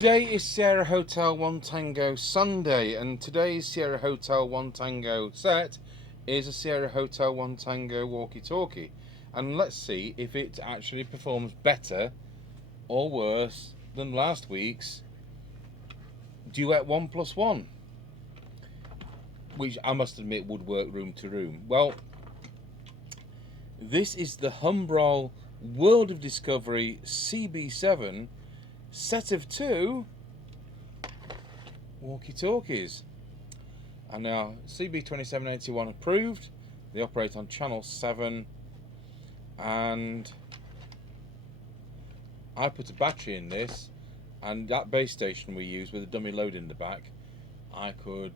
Today is Sierra Hotel One Tango Sunday, and today's Sierra Hotel One Tango set is a Sierra Hotel One Tango walkie-talkie. And let's see if it actually performs better or worse than last week's Duet 1+1, which I must admit would work room to room. Well, this is the Humbrol World of Discovery CB7 set of 2 walkie-talkies, and now CB2781 approved. They operate on channel 7, and I put a battery in this, and that base station we use with a dummy load in the back, I could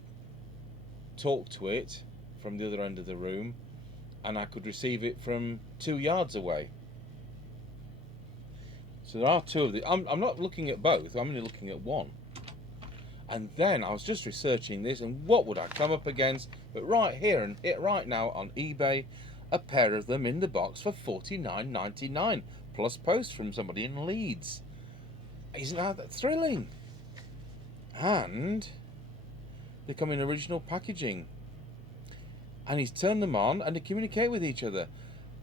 talk to it from the other end of the room, and I could receive it from 2 yards away. So there are 2 of these. I'm not looking at both, I'm only looking at one. And then I was just researching this, and what would I come up against? But right here and right now on eBay, a pair of them in the box for $49.99 plus post from somebody in Leeds. Isn't that thrilling? And they come in original packaging. And he's turned them on and they communicate with each other.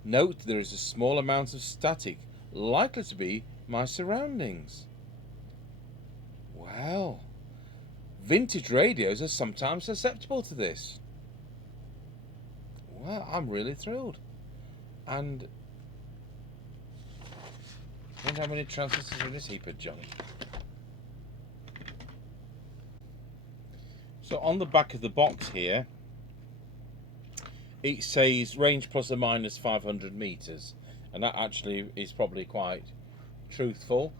Note there is a small amount of static, likely to be my surroundings. Well, vintage radios are sometimes susceptible to this. Well, I'm really thrilled. And I wonder how many transistors are in this heap of junk. So on the back of the box here, it says range plus or minus 500 meters, and that actually is probably quite truthful.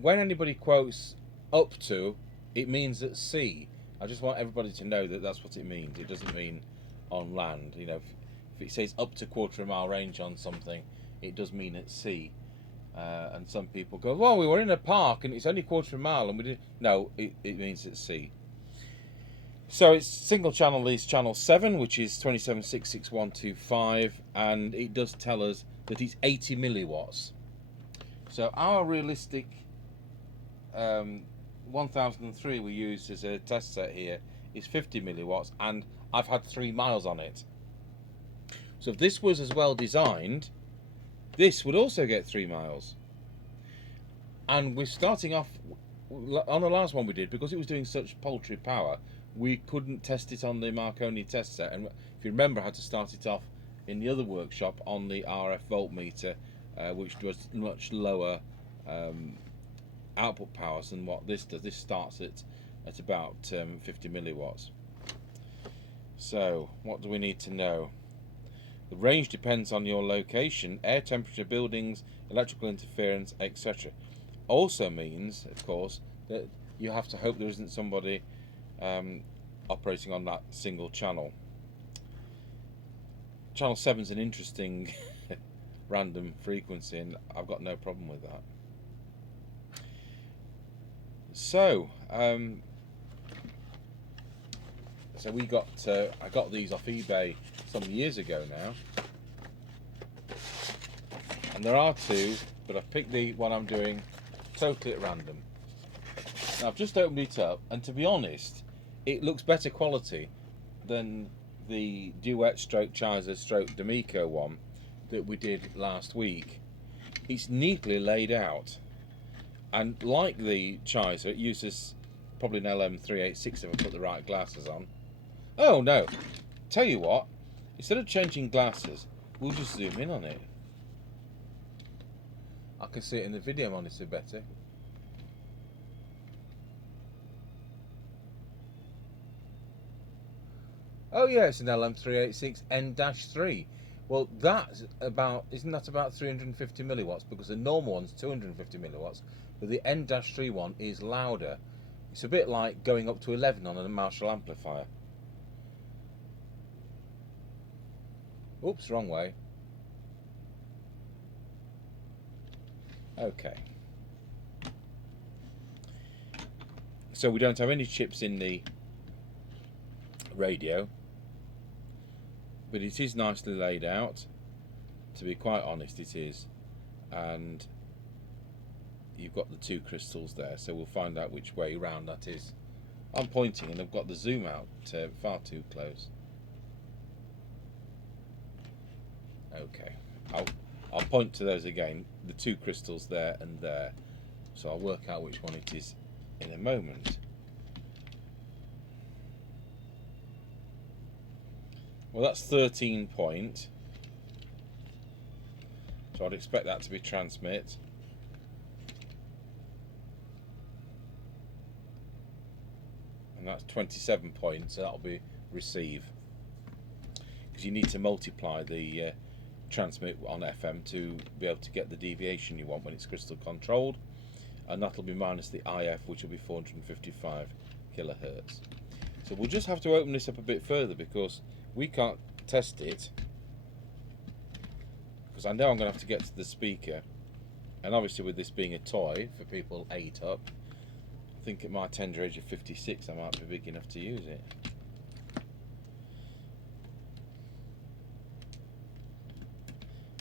When anybody quotes up to, it means at sea. I just want everybody to know that that's what it means. It doesn't mean on land. You know, if it says up to quarter of a mile range on something, it does mean at sea. And some people go, well, we were in a park and it's only quarter of a mile, and we did. No, it means at sea. So it's single channel is channel 7, which is 27.66125, and it does tell us that it's 80 milliwatts. So our realistic 1003 we used as a test set here is 50 milliwatts, and I've had 3 miles on it. So if this was as well designed, this would also get 3 miles. And we're starting off on the last one we did, because it was doing such paltry power, we couldn't test it on the Marconi test set, and if you remember, I had to start it off in the other workshop on the RF voltmeter, which was much lower output powers than what this does. This starts at about 50 milliwatts. So what do we need to know? The range depends on your location, air temperature, buildings, electrical interference, etc. Also means, of course, that you have to hope there isn't somebody operating on that single channel. Channel 7 is an interesting random frequency, and I've got no problem with that. So we got I got these off eBay some years ago now, and there are 2, but I've picked the one I'm doing totally at random. Now I've just opened it up, and to be honest, it looks better quality than the Duet stroke Chiser stroke D'Amico one that we did last week. It's neatly laid out, and like the Chiser, it uses probably an LM386 if I put the right glasses on. Oh no, tell you what, instead of changing glasses, we'll just zoom in on it. I can see it in the video monitor better. Oh yeah, it's an LM386 N-3. Well, that's about, isn't that about 350 milliwatts? Because the normal one's 250 milliwatts, but the N-3 one is louder. It's a bit like going up to 11 on a Marshall amplifier. Oops, wrong way. Okay. So we don't have any chips in the radio, but it is nicely laid out. To be quite honest, it is. And you've got the two crystals there, so we'll find out which way round that is. I'm pointing and I've got the zoom out far too close. Okay, I'll point to those again, the two crystals there and there, so I'll work out which one it is in a moment. Well, that's 13 point, so I'd expect that to be transmit. And that's 27 points, so that'll be receive, because you need to multiply the transmit on FM to be able to get the deviation you want when it's crystal controlled, and that'll be minus the IF, which will be 455 kilohertz. So we'll just have to open this up a bit further because we can't test it, because I know I'm going to have to get to the speaker, and obviously with this being a toy for people 8 up, I think at my tender age of 56 I might be big enough to use it.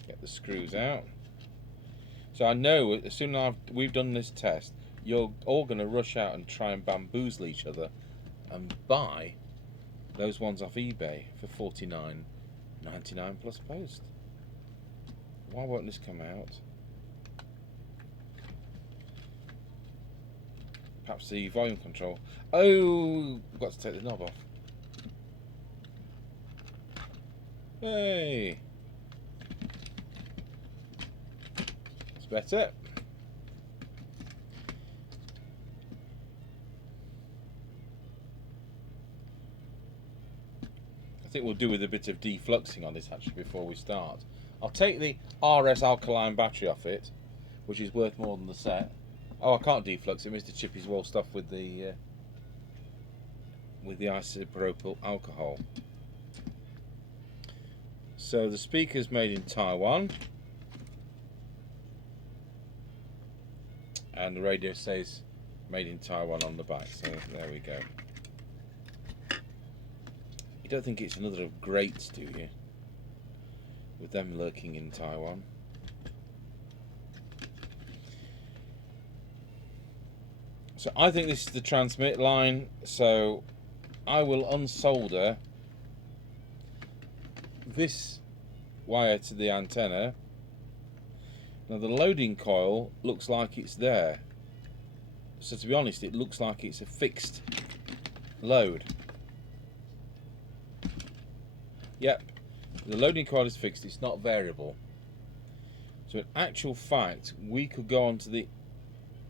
Get the screws out. So I know as soon as we've done this test, you're all going to rush out and try and bamboozle each other and buy those ones off eBay for $49.99 plus post. Why won't this come out? Perhaps the volume control. Oh, we've got to take the knob off. Hey, it's better. I think we'll do with a bit of defluxing on this actually before we start. I'll take the RS alkaline battery off it, which is worth more than the set. Oh, I can't deflux it. Mr. Chippie's well stuffed with the isopropyl alcohol. So the speaker's made in Taiwan, and the radio says made in Taiwan on the back. So there we go. You don't think it's another of greats, do you? With them lurking in Taiwan. So I think this is the transmit line, so I will unsolder this wire to the antenna. Now the loading coil looks like it's there, so to be honest it looks like it's a fixed load. Yep, the loading coil is fixed, it's not variable. So in actual fact we could go onto the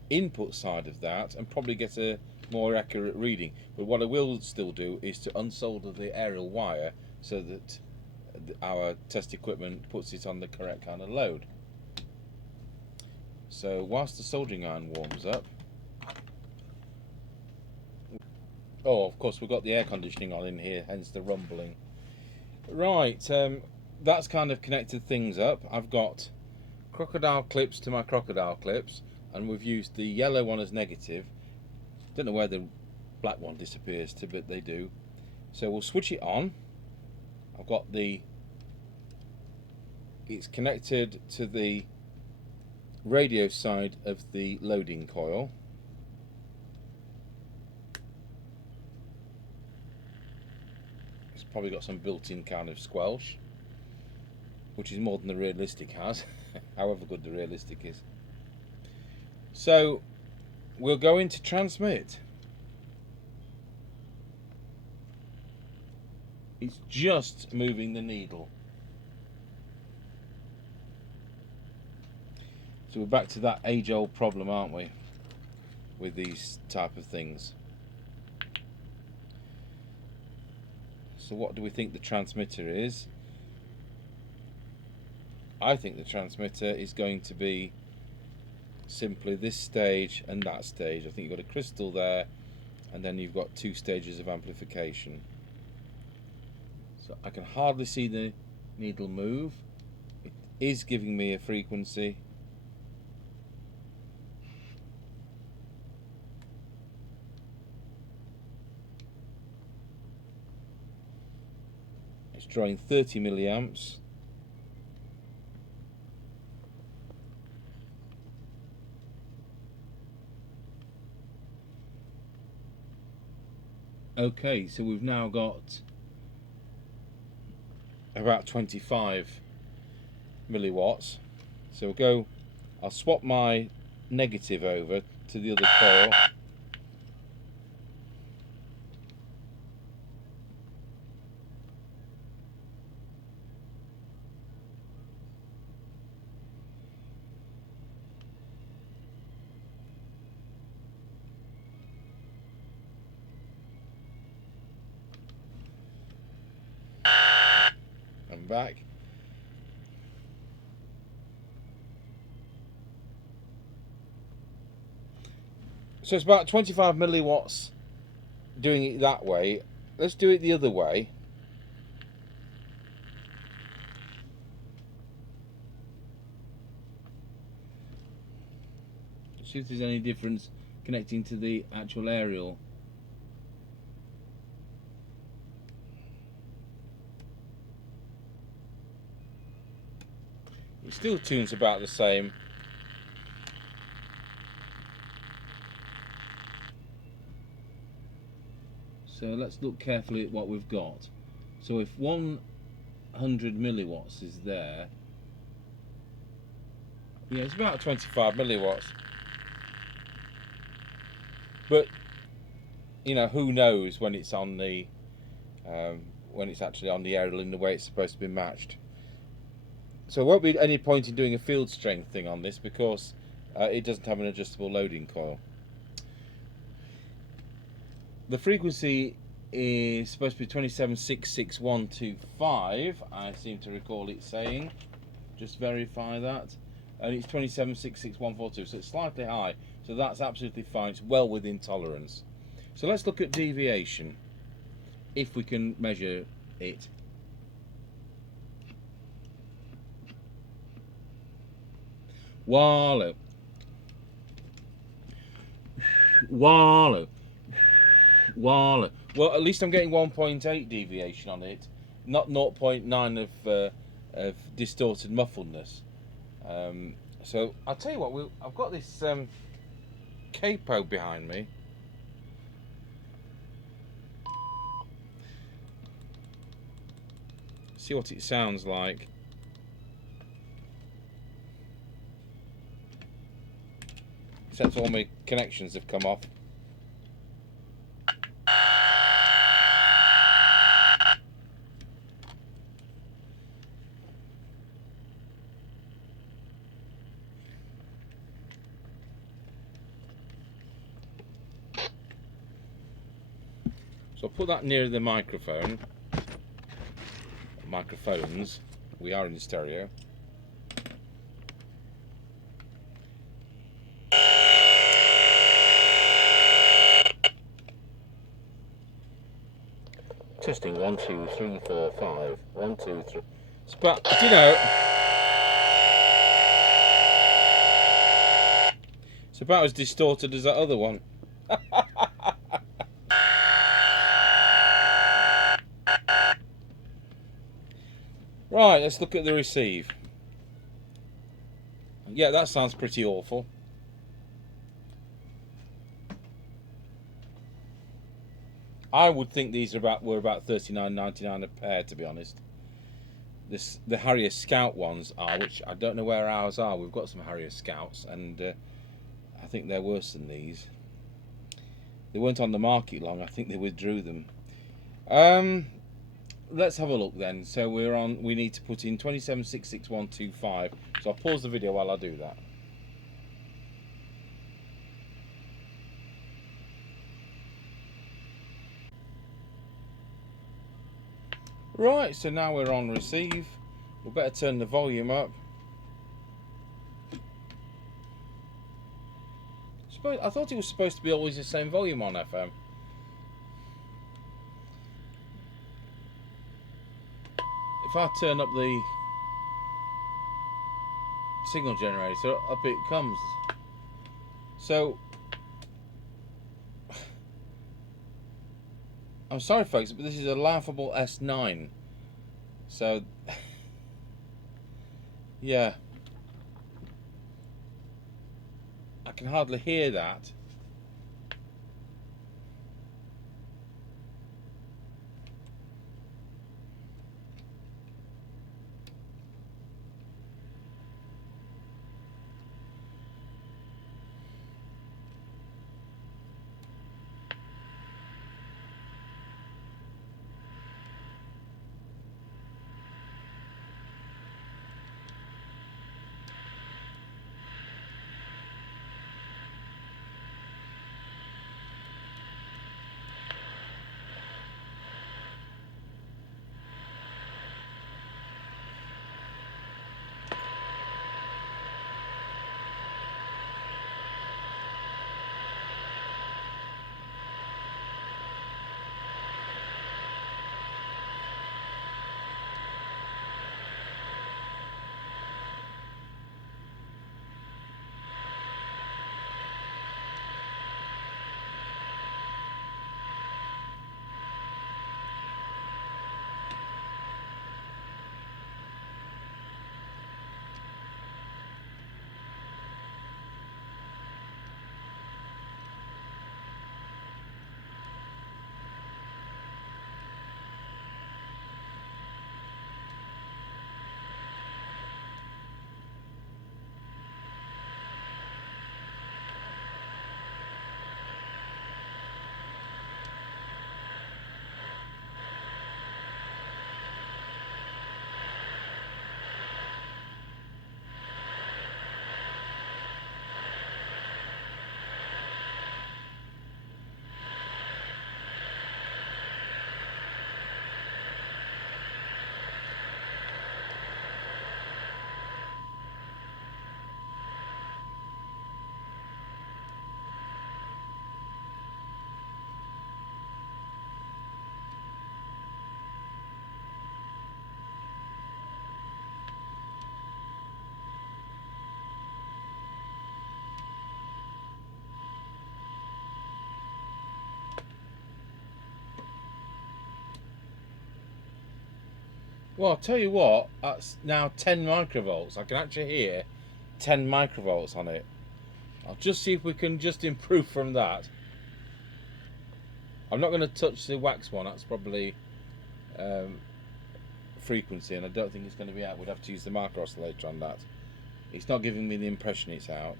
input side of that and probably get a more accurate reading, but what I will still do is to unsolder the aerial wire so that our test equipment puts it on the correct kind of load. So whilst the soldering iron warms up, oh of course we've got the air conditioning on in here, hence the rumbling. Right, that's kind of connected things up. I've got crocodile clips to my crocodile clips, and we've used the yellow one as negative. Don't know where the black one disappears to, but they do. So we'll switch it on. I've got it's connected to the radio side of the loading coil. It's probably got some built-in kind of squelch, which is more than the realistic has, however good the realistic is. So we'll go into transmit. It's just moving the needle. So we're back to that age-old problem, aren't we, with these type of things. So what do we think the transmitter is? I think the transmitter is going to be simply this stage and that stage. I think you've got a crystal there, and then you've got 2 stages of amplification. So I can hardly see the needle move. It is giving me a frequency. It's drawing 30 milliamps. Okay, so we've now got about 25 milliwatts. So I'll swap my negative over to the other coil. And back. So it's about 25 milliwatts doing it that way. Let's do it the other way. See if there's any difference connecting to the actual aerial. It still tunes about the same. So let's look carefully at what we've got. So if 100 milliwatts is there, yeah, it's about 25 milliwatts. But you know, who knows when it's on the when it's actually on the aerial in the way it's supposed to be matched. So there won't be any point in doing a field strength thing on this because it doesn't have an adjustable loading coil. The frequency is supposed to be 27.66125. I seem to recall it saying. Just verify that. And it's 27.66142, so it's slightly high. So that's absolutely fine. It's well within tolerance. So let's look at deviation, if we can measure it. Wallow. Wallow. Wallow. Well, at least I'm getting 1.8 deviation on it, not 0.9 of distorted muffledness. So I'll tell you what, I've got this capo behind me. See what it sounds like. Except all my connections have come off. So I'll put that near the microphone. Microphones. We are in stereo. Testing 1 2 3 4 5. 1 2 3. But you know, it's about as distorted as that other one. Right, let's look at the receive. Yeah, that sounds pretty awful. I would think these were about $39.99 a pair, to be honest. The Harrier Scout ones are, which I don't know where ours are. We've got some Harrier Scouts, and I think they're worse than these. They weren't on the market long. I think they withdrew them. Let's have a look then. So we need to put in 27.66125. So I'll pause the video while I do that. Right, so now we're on receive. We better turn the volume up. I thought it was supposed to be always the same volume on FM. If I turn up the signal generator, up it comes. So I'm sorry folks, but this is a laughable S9. So yeah, I can hardly hear that. Well, I'll tell you what, that's now 10 microvolts. I can actually hear 10 microvolts on it. I'll just see if we can just improve from that. I'm not going to touch the wax one. That's probably frequency, and I don't think it's going to be out. We'd have to use the marker oscillator on that. It's not giving me the impression it's out.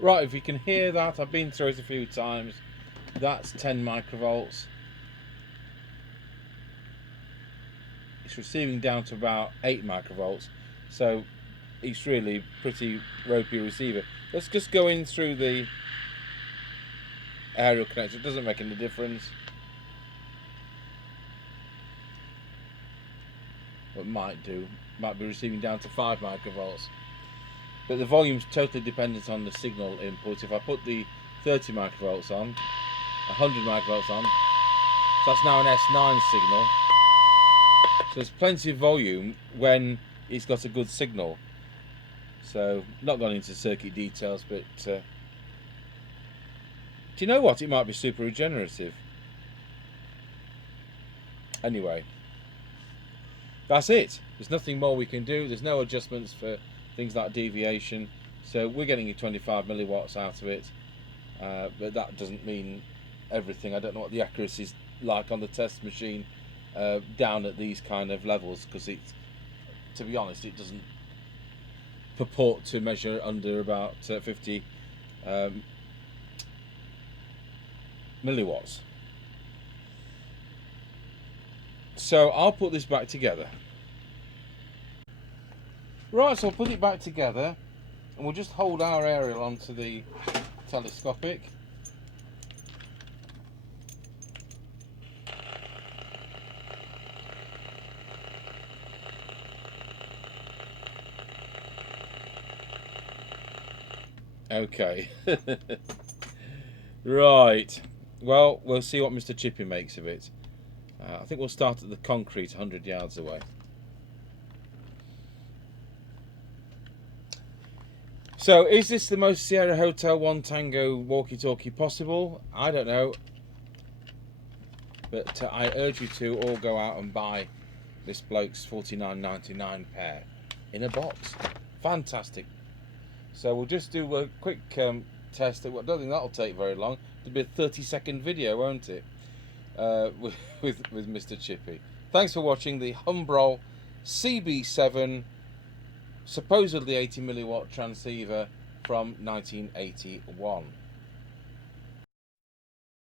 Right, if you can hear that, I've been through it a few times. That's 10 microvolts. It's receiving down to about 8 microvolts, so it's really pretty ropey receiver. Let's just go in through the aerial connector. It doesn't make any difference. But might do. Might be receiving down to 5 microvolts. But the volume's totally dependent on the signal input. If I put the 30 microvolts on, 100 microvolts on, so that's now an S9 signal. So there's plenty of volume when it's got a good signal. So, not gone into circuit details, but do you know what? It might be super regenerative. Anyway, that's it. There's nothing more we can do. There's no adjustments for things like deviation. So we're getting 25 milliwatts out of it. But that doesn't mean everything. I don't know what the accuracy is like on the test machine down at these kind of levels, because it's, to be honest, it doesn't purport to measure under about 50 milliwatts. So I'll put this back together. Right, so I'll put it back together, and we'll just hold our aerial onto the telescopic. Okay. Right. Well, we'll see what Mr. Chippie makes of it. I think we'll start at the concrete 100 yards away. So, is this the most Sierra Hotel One Tango walkie-talkie possible? I don't know. But I urge you to all go out and buy this bloke's $49.99 pair in a box. Fantastic. So we'll just do a quick test. I don't think that'll take very long. It'll be a 30-second video, won't it? With Mr. Chippie. Thanks for watching the Humbrol CB7, supposedly 80 milliwatt transceiver from 1981.